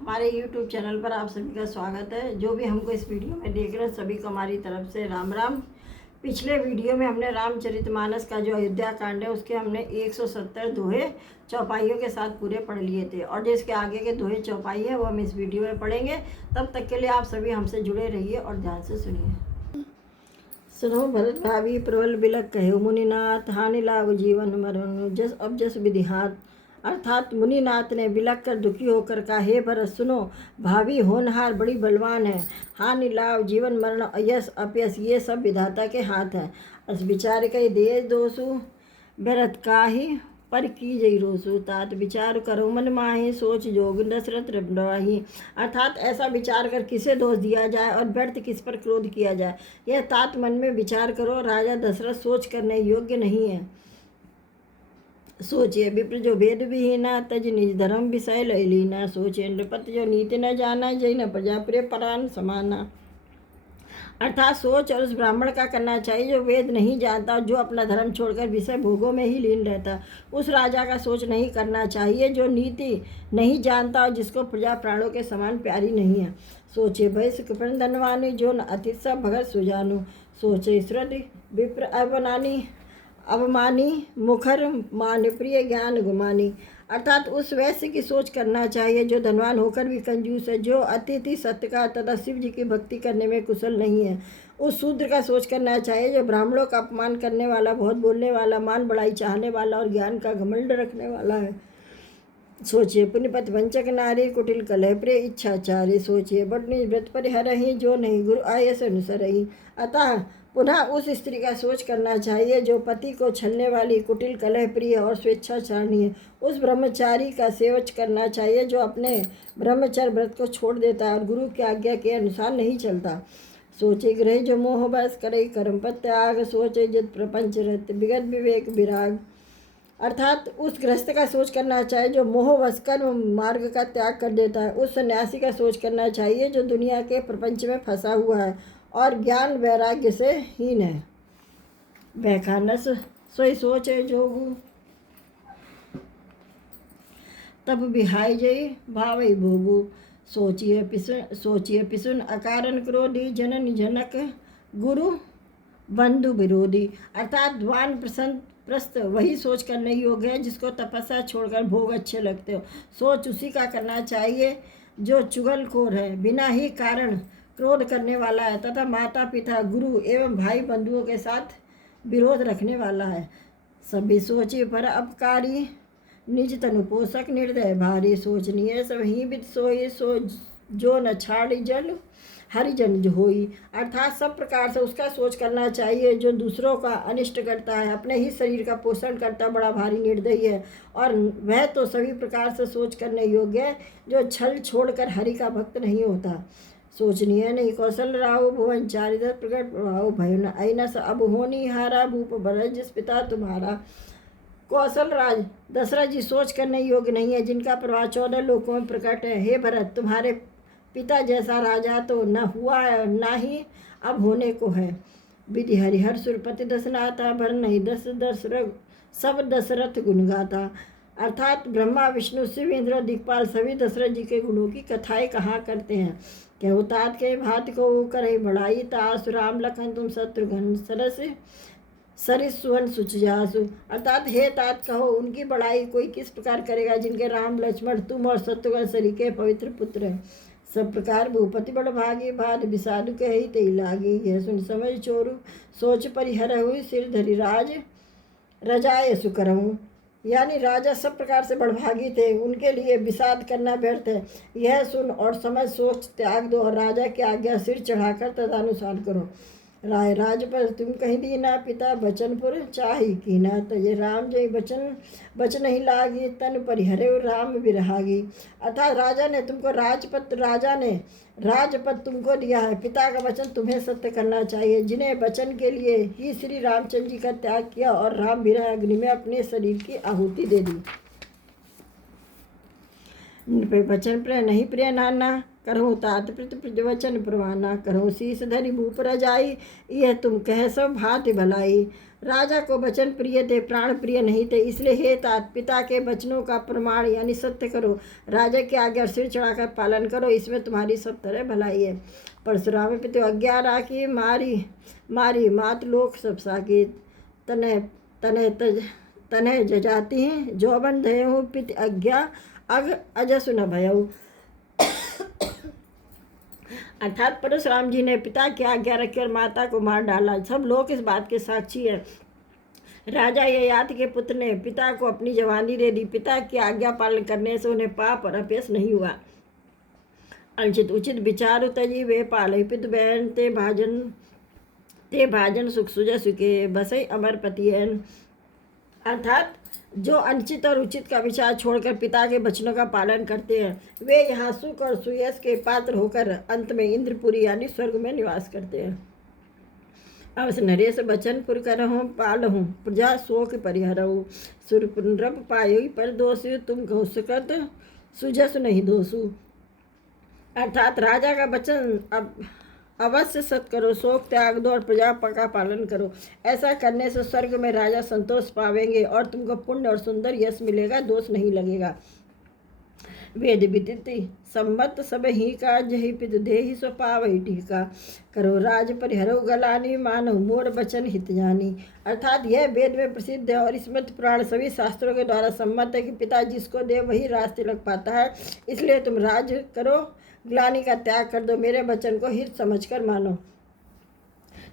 हमारे YouTube channel पर आप सभी का स्वागत है। जो भी हमको इस वीडियो में देख रहे हैं सभी को हमारी तरफ से राम राम। पिछले वीडियो में हमने रामचरितमानस का जो अयोध्या कांड है उसके हमने 170 दोहे चौपाइयों के साथ पूरे पढ़ लिए थे, और जो इसके आगे के दोहे चौपाई है वो हम इस वीडियो में पढ़ेंगे। तब तक के लिए आप सभी हमसे जुड़े रहिए और ध्यान से सुनिए। सुनो भरत भावी प्रबल बिलक कहे मुनिनाथ, हानि लाभ जीवन मरण जस अब जस विधिहात। अर्थात मुनिनाथ ने बिलक कर दुखी होकर कहा, हे भरत सुनो, भावी होनहार बड़ी बलवान है। हानि लाभ जीवन मरण यश अपयश ये सब विधाता के हाथ है। अस विचार कई दे दोषु भरत काहि पर की जई रोसु। तात विचार करो मन माहि सोच जोग दशरथ रही। अर्थात ऐसा विचार कर किसे दोष दिया जाए और व्यर्थ किस पर क्रोध किया जाए, यह तात मन में विचार करो। राजा दशरथ सोच करने योग्य नहीं है। सोचिए विप्र जो वेद विहीना, तज निज धर्म विषय लय लीना। सोचिए नृपति जो नीति न जाना, जय न प्रजा प्रिय परान समाना। अर्थात सोच और उस ब्राह्मण का करना चाहिए जो वेद नहीं जानता और जो अपना धर्म छोड़कर विषय भोगों में ही लीन रहता। उस राजा का सोच नहीं करना चाहिए जो नीति नहीं जानता और जिसको प्रजा प्राणों के समान प्यारी नहीं है। सोचे भय सुकृपण धनवानी, जो न अतिथ सब भगत सुजानु। सोचे श्रद्ध विप्र अवनानी, अवमानी मुखर मान प्रिय ज्ञान गुमानी। अर्थात उस वैश्य की सोच करना चाहिए जो धनवान होकर भी कंजूस है, जो अतिथि सत्य का तथा शिव जी की भक्ति करने में कुशल नहीं है। उस शूद्र का सोच करना चाहिए जो ब्राह्मणों का अपमान करने वाला, बहुत बोलने वाला, मान बढ़ाई चाहने वाला और ज्ञान का घमंड रखने वाला है। सोचिए पुण्यपति वंचक नारी, कुटिल कलह प्रिय इच्छाचारी। सोचिए बटनी व्रत परिहरही, जो नहीं गुरु आयस अनुसरही। अतः पुनः उस स्त्री का सोच करना चाहिए जो पति को छलने वाली, कुटिल कलह प्रिय और स्वेच्छाचारिणी है। उस ब्रह्मचारी का सेवच करना चाहिए जो अपने ब्रह्मचर्य व्रत को छोड़ देता है और गुरु की आज्ञा के अनुसार नहीं चलता। सोचे ग्रह जो मोह बस करे कर्म पर त्याग, सोचे जित प्रपंच रत विगत विवेक विराग। अर्थात उस गृहस्थ का सोच करना चाहिए जो मोहवश कर्म मार्ग का त्याग कर देता है। उस सन्यासी का सोच करना चाहिए जो दुनिया के प्रपंच में फंसा हुआ है और ज्ञान वैराग्य से हीन है। व्याख्यानस सोई सोचे जोगु, तब बिहाई जई भावई भोगु। सोचिए पिसुन अकारण क्रोधी, जनन जनक गुरु बंधु विरोधी। अर्थात द्वान प्रस्थ वही सोच करने योग्य है जिसको तपस्या छोड़कर भोग अच्छे लगते हो। सोच उसी का करना चाहिए जो चुगलखोर है, बिना ही कारण क्रोध करने वाला है तथा माता पिता गुरु एवं भाई बंधुओं के साथ विरोध रखने वाला है। सभी सोचे पर अपकारी, निज तनु पोषक निर्दय भारी। सोचनीय सब ही विद सोई, सो जो न छाड़ी जल हरिजन जो होई। अर्थात सब प्रकार से उसका सोच करना चाहिए जो दूसरों का अनिष्ट करता है, अपने ही शरीर का पोषण करता बड़ा भारी निर्दयी है, और वह तो सभी प्रकार से सोच करने योग्य है जो छल छोड़कर हरि का भक्त नहीं होता। सोचनीय नहीं कौशल राहु भुवन चारिदर प्रकट प्रभाव भय न ऐनस अब होनी हारा, भूप भरत जिस पिता तुम्हारा। कौशल राज दशरथ जी सोच करने योग्य नहीं है जिनका प्रभाव 14 लोकों में प्रकट है। हे भरत, तुम्हारे पिता जैसा राजा तो न हुआ है न ही अब होने को है। विधि हरिहर सुरपति दशनाथा, भर नहीं दशरथ सब दशरथ गुण गाता। अर्थात ब्रह्मा विष्णु शिव इंद्र दिक्पाल सभी दशरथ जी के गुणों की कथाएं कहा करते हैं। कहु तात के भात को करे बढ़ाई, तास राम लखन तुम शत्रुघ्न सरस सरिस सुवन सुचजासु। अर्थात हे तात कहो उनकी बड़ाई कोई किस प्रकार करेगा जिनके राम लक्ष्मण तुम और शत्रुघ्न सरीके पवित्र पुत्र हैं। सब प्रकार भूपति बड़ भागी, भाद विषादु कही तई लागी। यह सुन समझ चोरु, सोच परिहर हुई सिर धरि राज रजाए सुकरहूँ। यानी राजा सब प्रकार से बड़भागी थे, उनके लिए विषाद करना व्यर्थ है। यह सुन और समझ सोच त्याग दो और राजा की आज्ञा सिर चढ़ाकर तदनुसार करो। राय राज पर तुम कहीं दीना, पिता बचनपुर चाही कीना। तजे राम जय बचन ही लागी, तन परिहरे राम विरहागी। अर्थात राजा ने राजपद तुमको दिया है, पिता का वचन तुम्हें सत्य करना चाहिए, जिन्हें वचन के लिए ही श्री रामचंद्र जी का त्याग किया और राम विरह अग्नि में अपने शरीर की आहुति दे दी। वचन प्रिय नहीं प्रिय नाना, करहूँ तात प्रति वचन प्रवाना। करहूँ शीस धरि भूप रजाई, यह तुम कह सब भांति भलाई। राजा को वचन प्रिय थे, प्राण प्रिय नहीं थे, इसलिए हे तात पिता के वचनों का प्रमाण यानी सत्य करो, राजा की आज्ञा सिर चढ़ाकर पालन करो, इसमें तुम्हारी सब तरह भलाई है। परशुराम पिता आज्ञा राखी, मारी मारी मात लोक सब साकी, तनय तनय तज तनय जजाती जौबन धयऊ पित आज्ञा अग अजसु न भयऊ। अर्थात परशुराम जी ने पिता की आज्ञा रखकर माता को मार डाला। सब लोग इस बात के साक्षी है। राजा ययाति के पुत्र ने पिता को अपनी जवानी दे दी। पिता की आज्ञा पालन करने से उन्हें पाप और अपयश नहीं हुआ। अनुचित उचित विचार तजी वे पालय पित बहन ते भाजन सुख सुजय सुखे बसई अमर पतियन। अर्थात जो अनुचित और उचित का विचार छोड़कर पिता के वचनों का पालन करते हैं वे यहाँ सुख और सुयश के पात्र होकर अंत में इंद्रपुरी यानी स्वर्ग में निवास करते हैं। अवस नरेश बचन पुर करहूँ पालहूँ प्रजा शोक परिहरहूँ सुरपुनरप पायु पर दोषु तुम कहो सुकृत सुजस नहीं दोषु। अर्थात राजा का वचन अब अवश्य सत करो, शोक त्याग दो और प्रजा का पालन करो। ऐसा करने से स्वर्ग में राजा संतोष पावेंगे और तुमको पुण्य और सुंदर यश मिलेगा, दोष नहीं लगेगा। वेद विदिति सम्मत सब ही का जही पित देहि सो पावई टीका करो राज परिहरो गलानी मानव मोर वचन हित जानी। अर्थात यह वेद में प्रसिद्ध है और स्मृति पुराण सभी शास्त्रों के द्वारा सम्मत है कि पिता जिसको दे वही राज तिलक पाता है। इसलिए तुम राज करो, ग्लानि का त्याग कर दो, मेरे वचन को हित समझकर मानो।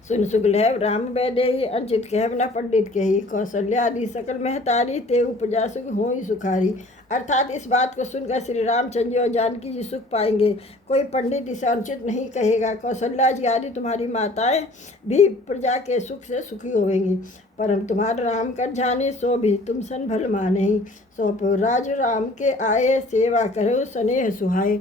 सुन सुगलैव राम वैदेही अंचित कहव न पंडित कही कौशल्यादि सकल महतारी ते उपजा सुख होई सुखारी। अर्थात इस बात को सुनकर श्री रामचंद्र जी और जानकी जी सुख पाएंगे। कोई पंडित इसे अनुचित नहीं कहेगा। कौशल्या जी आदि तुम्हारी माताएं भी प्रजा के सुख से सुखी होवेंगी। परम तुम्हारा राम कर जाने सो भी तुम सन भल माने सो राज राम के आए सेवा करो स्नेह सुहाए।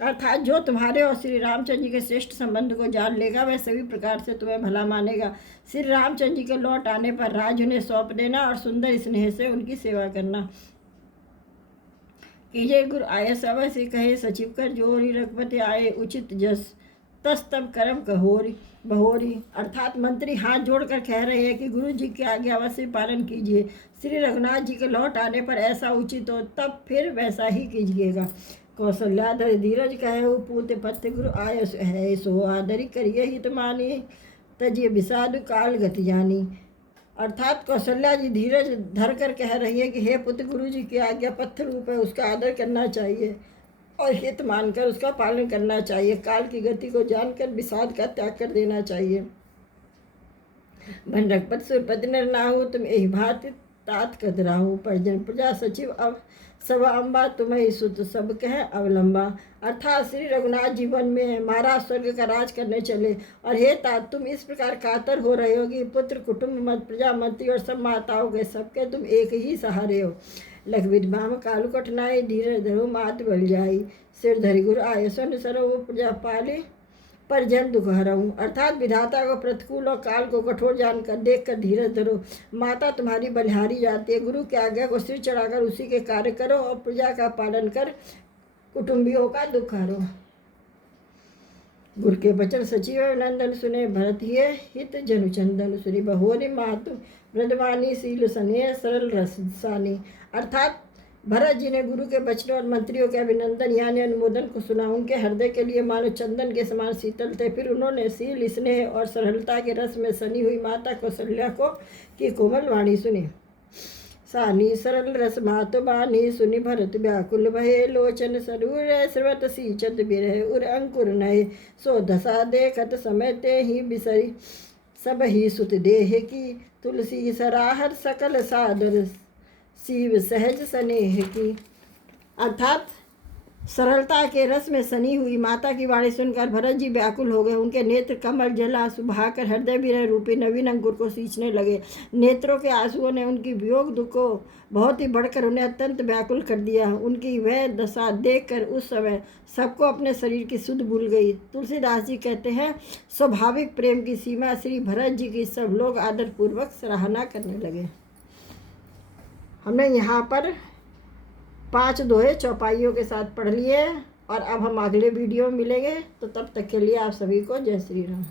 अर्थात जो तुम्हारे और श्री रामचंद्र जी के श्रेष्ठ संबंध को जान लेगा वह सभी प्रकार से तुम्हें भला मानेगा। श्री रामचंद्र जी के लौट आने पर राज उन्हें सौंप देना और सुंदर स्नेह से उनकी सेवा करना। कीजे गुरु आय सब से कहे सचिव कर जोरी रघुपति आए उचित जस तस्तम कर्म कहोरी बहोरी। अर्थात मंत्री हाथ जोड़कर कह रहे हैं कि गुरु जी की आज्ञा अवश्य पालन कीजिए। श्री रघुनाथ जी के लौट आने पर ऐसा उचित हो तब फिर वैसा ही कीजिएगा। कौशल्याधर धीरज कहे पूत पत्य गुरु आयस है सो आदरि करिए हित मानी तजिए विषाद काल गति जानी। अर्थात कौशल्या जी धीरज धर कर कह रही है कि हे पुत्र, गुरु जी की आज्ञा पत्थर रूप है, उसका आदर करना चाहिए और हित मानकर उसका पालन करना चाहिए। काल की गति को जानकर विषाद का त्याग कर देना चाहिए। भन रघुपति सुरपति नर नाहु तुम यही भांति तात कदराहू परजन प्रजा सचिव अब सब अम्बा तुम्हें सुत सब कह अवलंबा। अर्थात श्री रघुनाथ जीवन में महाराज स्वर्ग का राज करने चले और हे तात तुम इस प्रकार कातर हो रहे हो कि पुत्र कुटुंब मत प्रजा मंत्री और सब माताओं के सबके तुम एक ही सहारे हो। लघुविद बाम कालु कठिनाई धीरे धरो मात बल जाई सिर धरि गुरु आय सन सरो प्रजा पाले परजन दुख हरऊँ। अर्थात विधाता को प्रतिकूल और काल को कठोर जानकर देखकर धीरज धरो। माता तुम्हारी बलिहारी जाती है। गुरु की आज्ञा को सिर चढ़ाकर उसी के कार्य करो और प्रजा का पालन कर कुटुंबियों का दुख हरो। गुरु के वचन सचिव नंदन सुने भरत हित जनु चंदन सुनी बहोरी मातु व्रजवानी शील सने सरल रसानी। अर्थात भरत जी ने गुरु के वचनों और मंत्रियों के अभिनंदन यानी अनुमोदन को सुना। उनके हृदय के लिए मानो चंदन के समान शीतल थे। फिर उन्होंने शील स्नेह और सरलता के रस में सनी हुई माता कौशल्या को की कोमल वाणी सुनी। सानी सरल रस मातु बानी सुनी भरत व्याकुल भये लोचन सरूर स्रवत सीचत बिरह उर अंकुर नये सो दशा देखत समय ते ही बिसरी सब ही सुत देह की तुलसी सराहर सकल सादर शिव सहज स्नेह की। अर्थात सरलता के रस में सनी हुई माता की वाणी सुनकर भरत जी व्याकुल हो गए। उनके नेत्र कमल जल आंसू बहाकर हृदय विरह रूपी नवीन अंकुर को सींचने लगे। नेत्रों के आंसुओं ने उनकी वियोग दुख को बहुत ही बढ़कर उन्हें अत्यंत व्याकुल कर दिया। उनकी वह दशा देखकर उस समय सबको अपने शरीर की सुध भूल गई। तुलसीदास जी कहते हैं, स्वाभाविक प्रेम की सीमा श्री भरत जी की सब लोग आदरपूर्वक सराहना करने लगे। हमने यहाँ पर 5 दोहे चौपाइयों के साथ पढ़ लिए और अब हम अगले वीडियो में मिलेंगे। तो तब तक के लिए आप सभी को जय श्री राम।